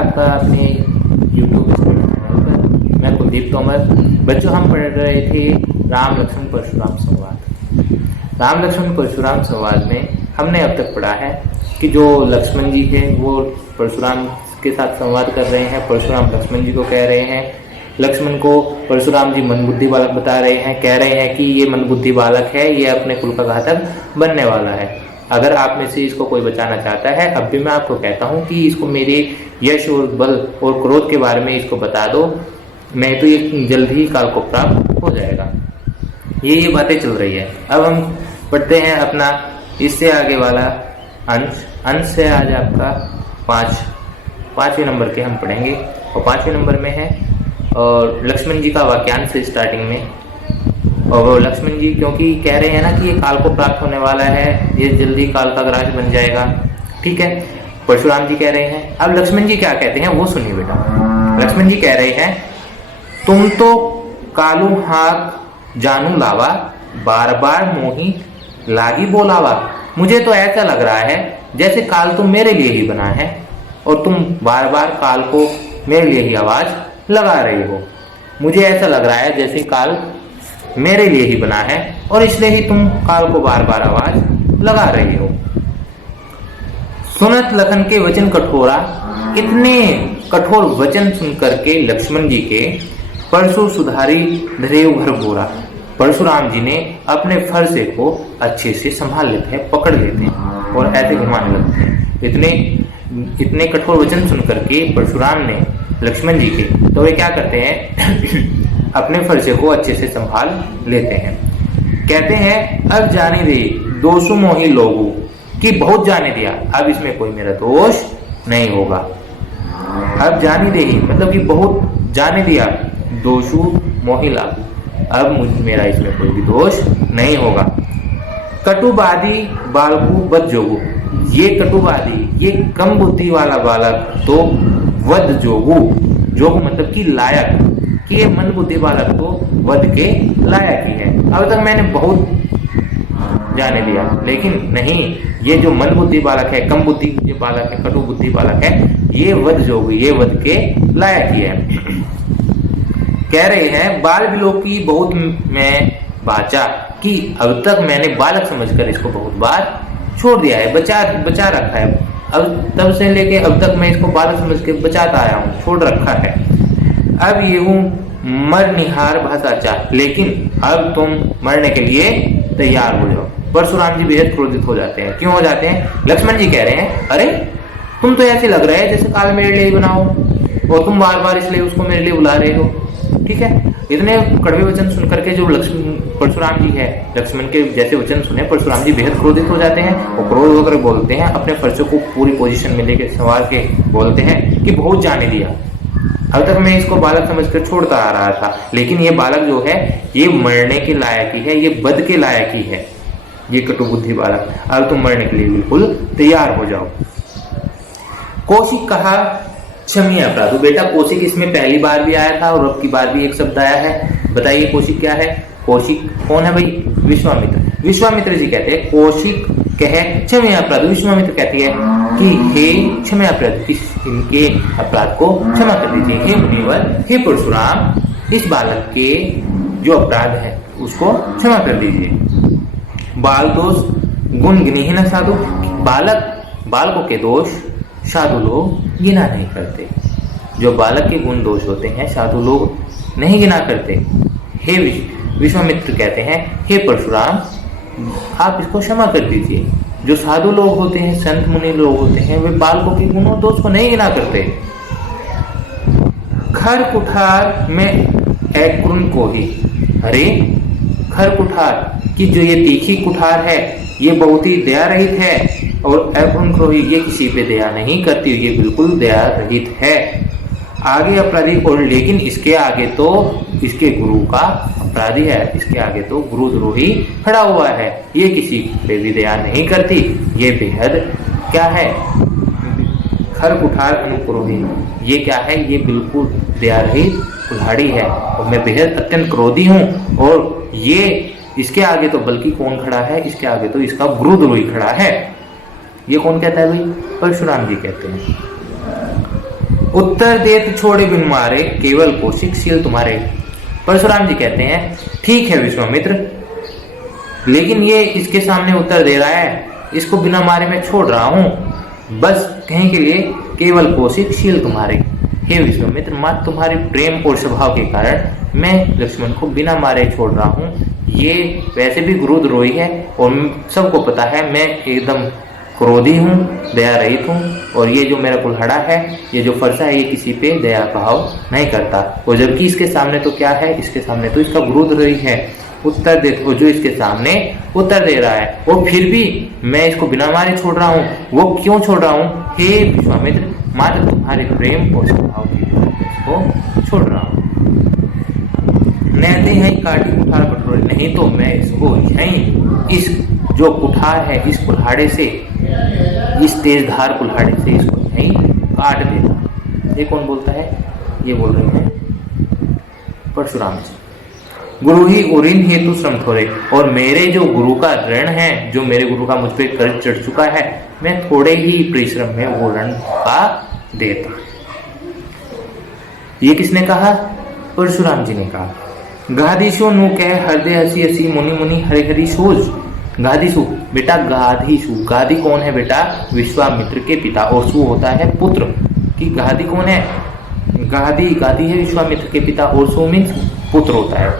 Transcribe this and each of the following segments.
आपका अपने YouTube channel पर। मैं कुलदीप तोमर। बच्चों, हम पढ़ रहे थे राम लक्ष्मण परशुराम संवाद। राम लक्ष्मण परशुराम संवाद में हमने अब तक पढ़ा है कि जो लक्ष्मण जी है वो परशुराम के साथ संवाद कर रहे हैं। परशुराम लक्ष्मण जी को कह रहे हैं, लक्ष्मण को परशुराम जी मंदबुद्धि बालक बता रहे हैं, कह रहे हैं कि ये मंदबुद्धि बालक है, ये अपने कुल का घातक बनने वाला है। अगर आप में से इसको कोई बचाना चाहता है, अब भी मैं आपको कहता हूँ कि इसको मेरे यश और बल और क्रोध के बारे में इसको बता दो, नहीं तो ये जल्द ही काल को प्राप्त हो जाएगा। ये बातें चल रही है। अब हम पढ़ते हैं अपना इससे आगे वाला अंश। अंश से आज आपका पांचवें नंबर के हम पढ़ेंगे और 5वें नंबर में है और लक्ष्मण जी का वाक्यांश है स्टार्टिंग में। और वो लक्ष्मण जी क्योंकि कह रहे हैं ना कि ये काल को प्राप्त होने वाला है, ये जल्दी काल का ग्रास बन जाएगा। ठीक है, परशुराम जी कह रहे हैं। अब लक्ष्मण जी क्या कहते हैं वो सुनिए बेटा। लक्ष्मण जी कह रहे हैं, तुम तो कालू हाथ जानू लावा, बार बार मोही लागी बोलावा। मुझे तो ऐसा लग रहा है जैसे काल तुम मेरे लिए ही बना है और तुम बार बार काल को मेरे लिए ही आवाज लगा रही हो। मुझे ऐसा लग रहा है जैसे काल मेरे लिए ही बना है और इसलिए ही तुम काल को बार बार आवाज लगा रही हो। सुनत लखन के वचन कठोरा। इतने कठोर वचन सुनकर के लक्ष्मण जी के परशु सुधारी धरेव भर बोरा। परशुराम जी ने अपने फरसे को अच्छे से संभाल लेते हैं, पकड़ लेते हैं और ऐसे घुमाने लगते हैं। इतने कठोर वचन सुनकर के परशुराम ने लक्ष्मण जी के, तो वे क्या करते हैं अपने फरसे को अच्छे से संभाल लेते हैं। कहते हैं, अब जाने दे दोषु मोही लोगू, कि बहुत जाने दिया, अब इसमें कोई मेरा दोष नहीं होगा। अब जाने दे ही मतलब कि बहुत जाने दिया, दोषु मोही लागू, अब मेरा इसमें कोई भी दोष नहीं होगा। कटुवादी बालकू बद जोगू, ये कटुवादी, ये कम बुद्धि वाला बालक तो वध जोगू, जोगू मतलब कि लायक, कि ये मंद बुद्धि बालक तो वध के लायक ही है। अब तक मैंने बहुत जाने दिया, लेकिन नहीं, ये जो मंद बुद्धि बालक है, कम बुद्धि जो बालक है, कटु बुद्धि बालक है, ये वध जोगू, ये वध के लायक ही है। कह रहे हैं, बाल विलोकी बहुत मैं बाचा, कि अब तक मैंने बालक समझकर इसको बहुत बार छोड़ दिया है, बचा रखा है। अब तब से लेके अब तक मैं इसको बालक समझ के बचाता आया हूँ, छोड़ रखा है। अब ये हूँ मर निहार भाषाचा, लेकिन अब तुम मरने के लिए तैयार हो जाओ। परशुराम जी बेहद क्रोधित हो जाते हैं। क्यों हो जाते हैं? लक्ष्मण जी कह रहे हैं, अरे तुम तो ऐसे लग रहे हैं जैसे काल मेरे लिए ही बनाओ और तुम बार बार इसलिए उसको मेरे लिए बुला रहे हो। ठीक है, इतने कड़वे वचन सुनकर के जो परशुराम जी है, लक्ष्मण के जैसे वचन सुने परशुराम जी बेहद क्रोधित हो जाते हैं और क्रोध होकर बोलते हैं, अपने फरसों को पूरी पोजीशन में लेकर संवार के बोलते हैं कि बहुत जाने दिया, अब तक मैं इसको बालक समझकर छोड़ता आ रहा था, लेकिन ये बालक जो है ये मरने के लायक ही है, ये बद के लायक ही है, ये कटुबुद्धि बालक। अब तुम मरने के लिए बिल्कुल तैयार हो जाओ। कौशिक कहा, क्षमीय अपराध। बेटा कौशिक इसमें पहली बार भी आया था और अब की बार भी एक शब्द आया है। बताइए कौशिक क्या है? कौशिक कौन है भाई? विश्वामित्र। विश्वामित्र जी कहते हैं, कौशिक कहे क्षम्य अपराध। विश्वामित्र कहती है कि हे क्षम्य अपराध, इनके अपराध को क्षमा कर दीजिए। हे मुनिवर, हे परशुराम, इस बालक के जो अपराध है उसको क्षमा कर दीजिए। बाल दोष गुण गिनी ही न साधु। बालकों के दोष साधु लोग गिना नहीं करते। जो बालक के गुण दोष होते हैं साधु लोग नहीं गिना करते। हे विश्वामित्र कहते हैं, हे परशुराम, आप इसको क्षमा कर दीजिए। जो साधु लोग होते हैं, संत मुनि लोग होते हैं, वे बालकों के गुण और दोष को नहीं गिना करते। खर कुठार में एक कुरुन को ही, अरे खर कुठार की जो ये तीखी कुठार है ये बहुत ही दया रहित है और अकुन क्रोही, ये किसी पे दया नहीं करती, ये बिल्कुल दया रहित है। आगे अपराधी और, लेकिन इसके आगे तो इसके गुरु का अपराधी है, इसके आगे तो गुरुद्रोही खड़ा हुआ है, ये किसी पे भी दया नहीं करती, ये बेहद क्या है? खर कुठार अनुक्रोधी, ये क्या है? ये बिल्कुल दया रहित कुल्हाड़ी है और मैं बेहद अत्यंत क्रोधी हूँ। और ये इसके आगे तो बल्कि कौन खड़ा है? इसके आगे तो इसका गुरुद्रोही खड़ा है। ये कौन कहता है भाई? परशुराम जी कहते हैं। उत्तर देत छोड़े बिन मारे, केवल कौशिक शील तुम्हारे। परशुराम जी कहते हैं ठीक है विश्वामित्र, लेकिन ये इसके सामने उत्तर दे रहा है, इसको बिना मारे मैं छोड़ रहा हूं, बस कहीं के लिए केवल कौशिक शील तुम्हारे। हे विश्वामित्र, मात्र तुम्हारे प्रेम और स्वभाव के कारण मैं लक्ष्मण को बिना मारे छोड़ रहा हूं। ये वैसे भी गुरुद्रोही है और सबको पता है मैं एकदम क्रोधी हूँ, दया रहित हूँ, और ये जो मेरा कुल्हाड़ा है, ये जो फरसा है, ये किसी पे दया भाव नहीं करता। और जबकि इसके सामने तो क्या है, इसके सामने तो इसका गुरुद्रोही है, उत्तर दे, जो इसके सामने उत्तर दे रहा है, और फिर भी मैं इसको बिना मारे छोड़ रहा हूँ। वो क्यों छोड़ रहा हूँ? हे विश्वामित्र, मात्र तुम्हारे प्रेम और स्वभाव के लिए इसको छोड़ रहा हूँ। नहते हैं काटी कुठार कटोरे, नहीं तो मैं इसको यहीं इस जो कुठार है, इस कुल्हाड़े से, इस तेज धार कुल्हाड़े से इसको यहीं काट देता। ये कौन बोलता है? ये बोल रहे हैं परशुराम जी। गुरु ही ऋण हेतु श्रम थोड़े, और मेरे जो गुरु का ऋण है, जो मेरे गुरु का मुझ पर कर्ज चढ़ चुका है, मैं थोड़े ही परिश्रम में वो ऋण का देता। ये किसने कहा? परशुराम जी ने कहा। गाधीशु नु कह हृदय हसी हसी, मुनि मुनि हरि हरि सोच। गाधीशु बेटा, गाधीशु, गाधी कौन है बेटा? विश्वामित्र के पिता, और सु होता है पुत्र। कि गाधी कौन है? गाधी है विश्वामित्र के पिता, और सु मीन्स पुत्र होता है।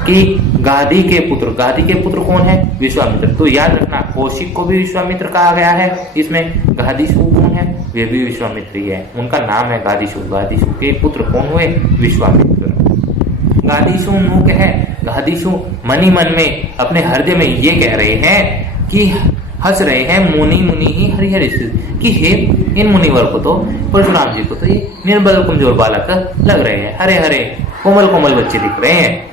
कि गाधी के पुत्र कौन है? विश्वामित्र। तो याद रखना, कौशिक को भी विश्वामित्र कहा गया है, इसमें गाधीशु कौन है? वे भी विश्वामित्र ही है, उनका नाम है गाधीशु। गाधीशु के पुत्र कौन हुए? विश्वामित्र। गाधीशु नु कह, गाधीशु मनी मन में, अपने हृदय में ये कह रहे हैं कि हंस रहे हैं, मुनि मुनि ही हरि हरि, कि हे इन मुनिवर को तो, परशुराम जी को तो ये निर्बल कमजोर बालक लग रहे हैं, हरे हरे कोमल कोमल बच्चे दिख रहे हैं।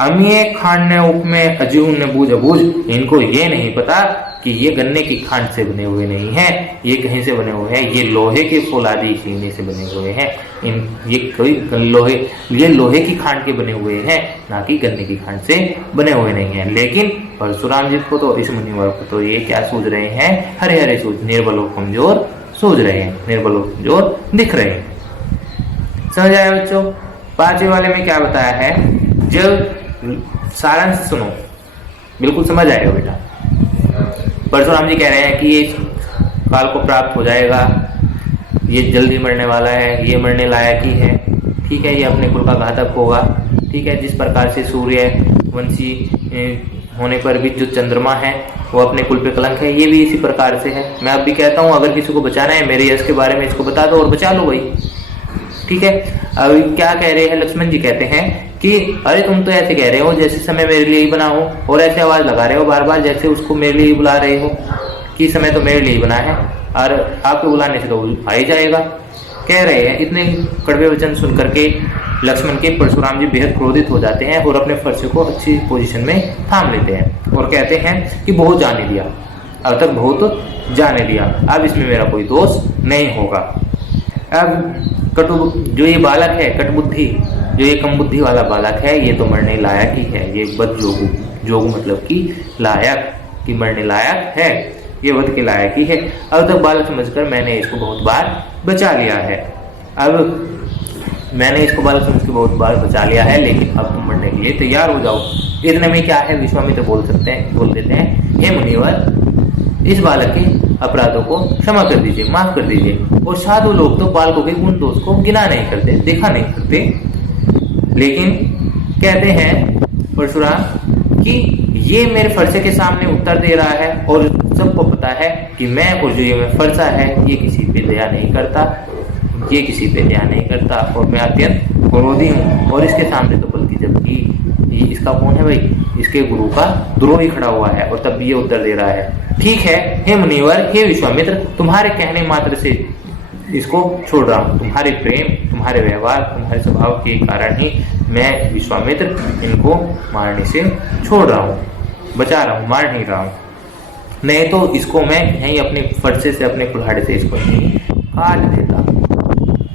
अमीय खांड उप में अजू ने बूझ अबूझ, इनको ये नहीं पता कि ये गन्ने की खांड से बने हुए नहीं हैं, ये कहीं से बने हुए हैं, ये लोहे के फौलादी चीनी से बने हुए हैं। ये लोहे की खांड के बने हुए हैं, ना कि गन्ने की खांड से बने हुए नहीं हैं। लेकिन परशुराम जी को तो, इस मुनिवर को तो ये क्या सूझ रहे हैं? हरे हरे सूझ, निर्बल और कमजोर सूझ रहे हैं, निर्बल और कमजोर दिख रहे हैं। समझ आया बच्चों? 5वें वाले में क्या बताया है? जब सारांश सुनो, बिल्कुल समझ आएगा बेटा। परशुराम जी कह रहे हैं कि ये काल को प्राप्त हो जाएगा, ये जल्दी मरने वाला है, ये मरने लायक ही है, ठीक है, ये अपने कुल का घातक होगा, ठीक है। जिस प्रकार से सूर्य वंशी होने पर भी जो चंद्रमा है वो अपने कुल पे कलंक है, ये भी इसी प्रकार से है। मैं अब भी कहता हूँ, अगर किसी को बचाना है, मेरे यश के बारे में इसको बता दो और बचा लो भाई, ठीक है। अब क्या कह रहे हैं लक्ष्मण जी? कहते हैं कि अरे तुम तो ऐसे कह रहे हो जैसे समय मेरे लिए ही बना हो, और ऐसे आवाज लगा रहे हो बार बार जैसे उसको मेरे लिए ही बुला रहे हो, कि समय तो मेरे लिए ही बना है, और आपके बुलाने से तो आ ही जाएगा, कह रहे हैं। इतने कड़वे वचन सुन करके लक्ष्मण के परशुराम जी बेहद क्रोधित हो जाते हैं और अपने फरसे को अच्छी पोजीशन में थाम लेते हैं और कहते हैं कि बहुत जाने दिया, अब तक बहुत जाने दिया, अब इसमें मेरा कोई दोष नहीं होगा। अब जो ये बालक है कटबुद्धि, जो ये कम बुद्धि वाला बालक है, ये तो मरने लायक ही है, ये बद जोगु मतलब कि लायक, कि मरने लायक है, ये वध के लायक ही है। अब तक बालक समझकर मैंने इसको बहुत बार बचा लिया है, अब मैंने इसको बालक समझ के बहुत बार बचा लिया है, लेकिन अब तुम मरने के लिए तैयार हो जाओ। इतने में क्या है, विश्वामित्र बोल देते हैं, हे मुनिवर, इस बालक के अपराधों को क्षमा कर दीजिए, माफ कर दीजिए। और साधु लोग तो बालकों के गुण दोष को गिना नहीं करते, देखा नहीं करते, लेकिन कहते हैं परशुराम कि ये मेरे फरसे के सामने उत्तर दे रहा है और सबको पता है कि मैं, और जो ये मेरा फरसा है, ये किसी पे दया नहीं करता, ये किसी पे दया नहीं करता, और मैं अत्यंत क्रोधी हूँ। और इसके सामने तो बल्कि जबकि इसका कौन है भाई, इसके गुरु का द्रोही खड़ा हुआ है, और तब भी ये उत्तर दे रहा है। ठीक है हे मुनिवर, हे विश्वामित्र, तुम्हारे कहने मात्र से इसको छोड़ रहा हूँ, तुम्हारे प्रेम, तुम्हारे व्यवहार, तुम्हारे स्वभाव के कारण ही मैं विश्वामित्र इनको मारने से छोड़ रहा हूँ, बचा रहा हूँ, मार नहीं रहा हूँ। नहीं तो इसको मैं यहीं अपने फरसे से, अपने कुल्हाड़े से इसको यहीं काट देता,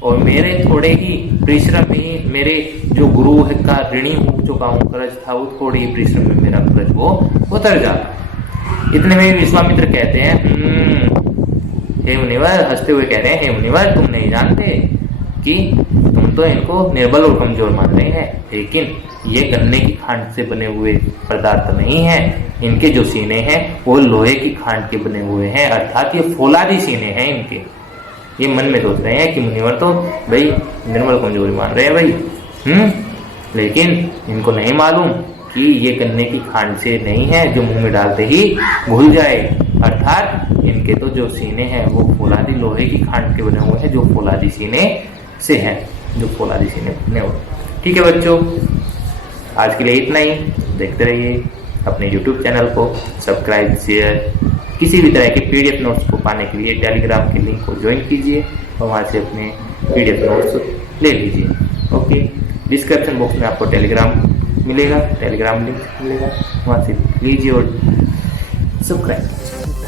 और मेरे थोड़े ही परिश्रम ही, मेरे जो गुरु का ऋणी हो चुका हूँ, कर्ज था, वो थोड़े ही परिश्रम में मेरा कर्ज वो उतर जाता। इतने में विश्वामित्र कहते हैं, हे मुनिवर, हंसते हुए कह रहे हैं, हे मुनिवर, तुम नहीं जानते कि तुम तो इनको निर्बल और कमजोर मान रहे हैं, लेकिन ये गन्ने की खांड से बने हुए पदार्थ नहीं है। इनके जो सीने हैं वो लोहे की खांड के बने हुए हैं, अर्थात ये फौलादी सीने हैं इनके। ये मन में सोच रहे हैं कि मुनिवर तो भाई निर्बल कमजोरी मान रहे हैं भाई, लेकिन इनको नहीं मालूम कि ये गन्ने की खांड से नहीं है जो मुंह में डालते ही घुल जाए, अर्थात इनके तो जो सीने हैं वो फौलादी लोहे की खांड के बने हुए हैं, जो फौलादी सीने से हैं, जो फौलादी सीने बने हुए। ठीक है बच्चों, आज के लिए इतना ही। देखते रहिए अपने YouTube चैनल को, सब्सक्राइब, शेयर। किसी भी तरह के PDF नोट्स को पाने के लिए टेलीग्राम के लिंक को ज्वाइन कीजिए और वहाँ से अपने PDF नोट्स ले लीजिए। ओके, डिस्क्रिप्शन बॉक्स में आपको टेलीग्राम मिलेगा, टेलीग्राम लिंक मिलेगा, वहाँ से लीजिए और सब्सक्राइब।